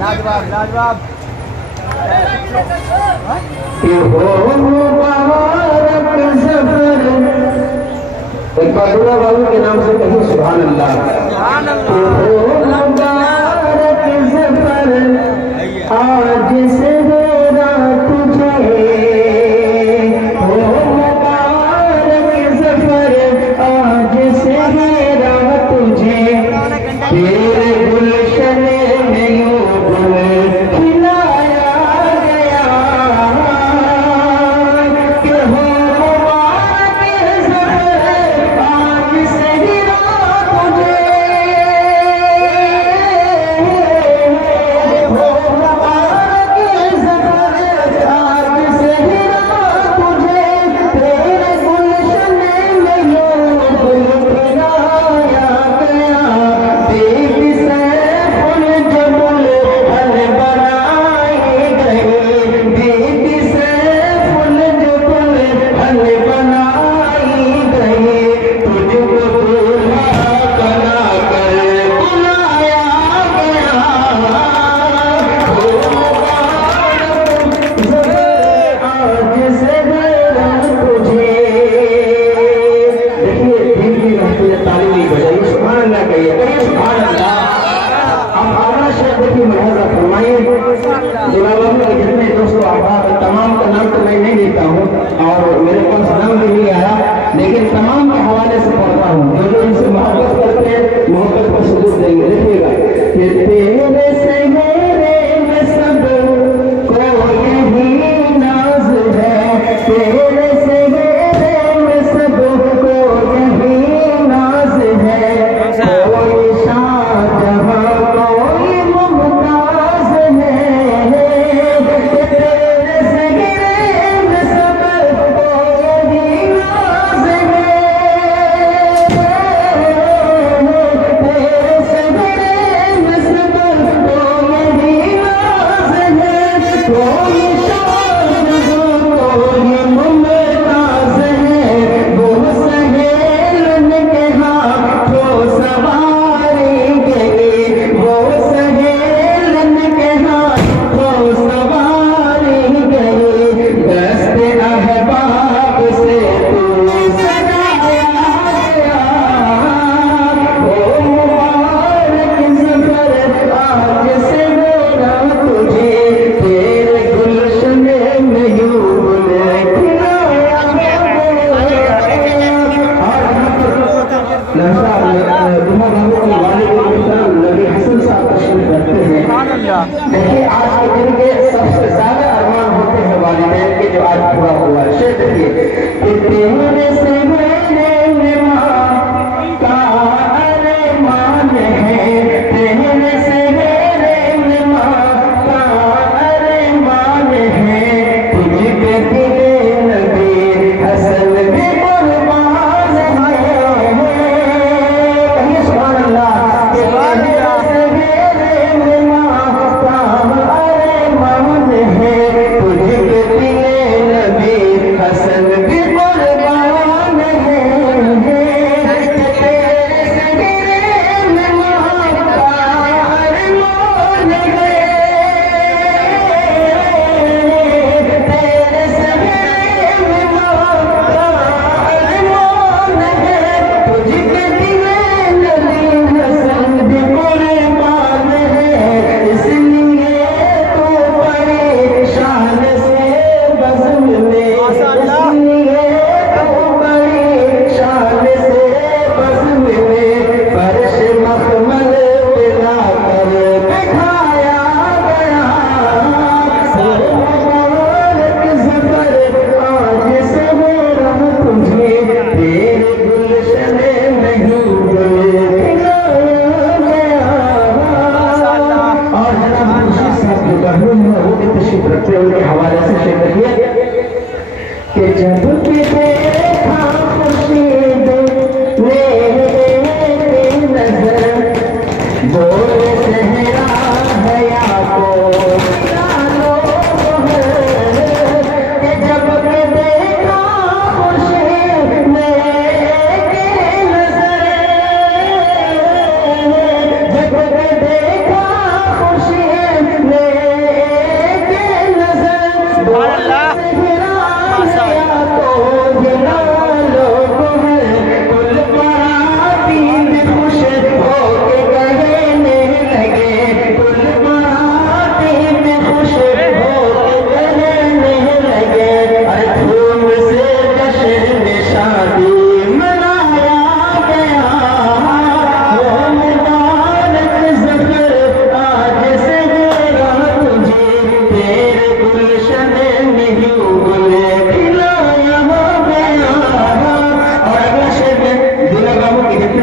लाजवाब लाजवाब एक बार दुआ बाबू के नाम से कहिए सुभान अल्लाह। मुबारक सफर आज से मेरा तुझे, हो मुबारक सफर आज से मेरा तुझे, तेरे गुलशन में यूं गुल खिलाया गया कि हो मुबारक सफर आज से मेरा तुझे, हो मुबारक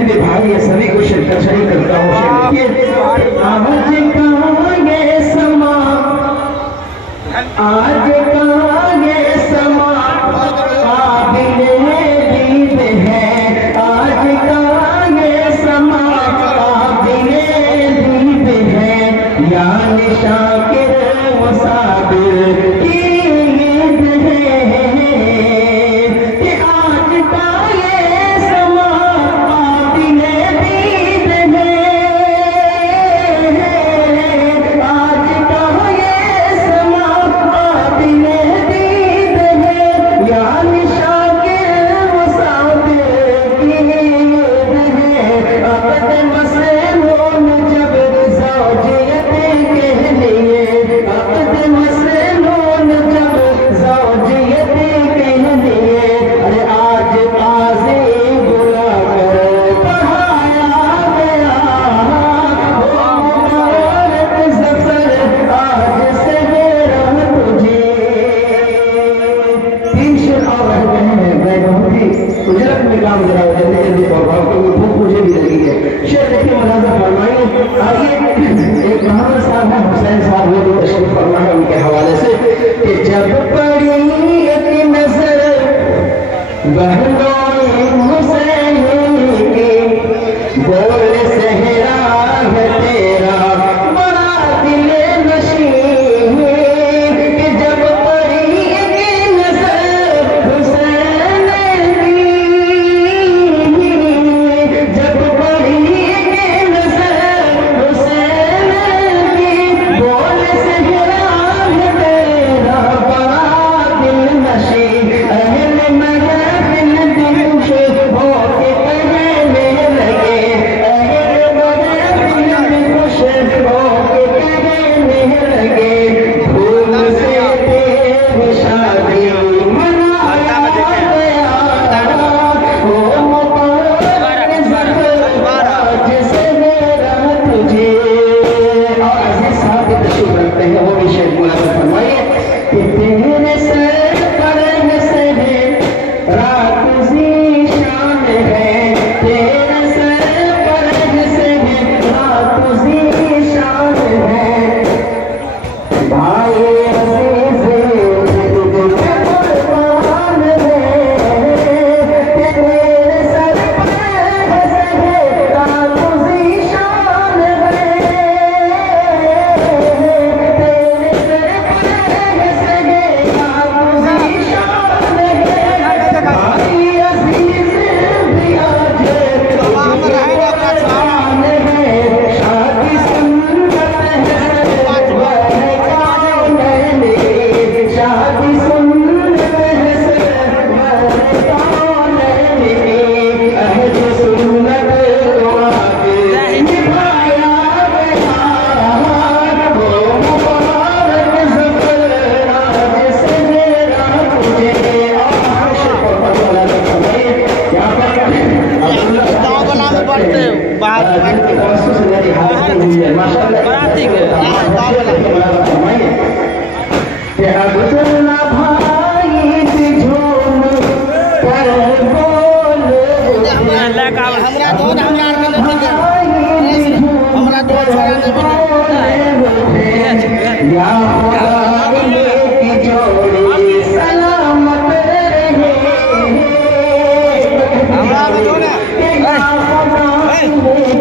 मेरे भाई ये सभी को शिरकत शरीक करता हूँ। आज कहाँ ये समा काबिले दीद है, आज कहाँ ये समा काबिले दीद है, यानी शाकिर मुसाफिर की ईद है कि आज का ये समा काबिले दीद है, आज का ये समा काबिले दीद है, यानी शाकिर मुसाफिर की ईद है। अकद मसनून जब ज़ौजियत के लिए, अकद मसनून जब ज़ौजियत के लिए, अरे आज काज़ी बुला कर पढ़ाया गया, वो मुबारक ज़फ़र आज से मेरा तुझे। तीन शेर और रह गए हैं, मैं बहुत ही उजरत में काम करा हूं, जल्दी जल्दी तौर पर क्योंकि भूख मुझे भी लगी है। शेर देखिए मुलाज़ा फरमाइए। आइए एक बहादुर साहब हैं, हुसैन साहब, वो भी तशरीफ फरमा है उनके हवाले से कि जब पड़ी एक नजर बहनों हुसैन की, बोल सहरा है तेरा बड़ा दिल नशीं, कि जब पड़ी एक नजर हुसैन की, जब पड़ी एक नजर हुसैन की, बोल सहरा है तेरा बड़ा दिल नशीं, अहले महफिल दिल खुश होके कहने लगे, अहले महफिल दिल खुश होके कहने लगे, धूम से तेरी शादी मनाया गया, ओ मुबारक ज़फ़र आज से मेरा तुझे। और अज़ीज़ साहब के तशरीफ रखते हैं, वो भी शेर मुलाज़ा फरमाइए कि तेरे सर पर से रात ज़ी शान है, तेरे सर पर से रात ज़ी शान है, भाई अज़ीज़ तुझे कुर्बान है, तेरे सर पर से रात ज़ी शान है, तेरे सर पर से रात ज़ी शान है, भाई अज़ीज़ भी आज कुर्बान है, शादी सुन्नत है वह कौन है, शादी सुन्नत है वह कौन है, अहद सुन्नत को आगे निभाया गया, वो मुबारक ज़फ़र आज से मेरा तुझे। और शेर पर पता चले यहाँ पर अब्दुल्ला जिनके तवज्जुह से मेरी हाज़िरी हुई है, माशाअल्लाह फरमाइए कि अब्दुल्ला भाई झूम कर बोलो, या खुदा की जोड़ी सलामत रहे, या खुदा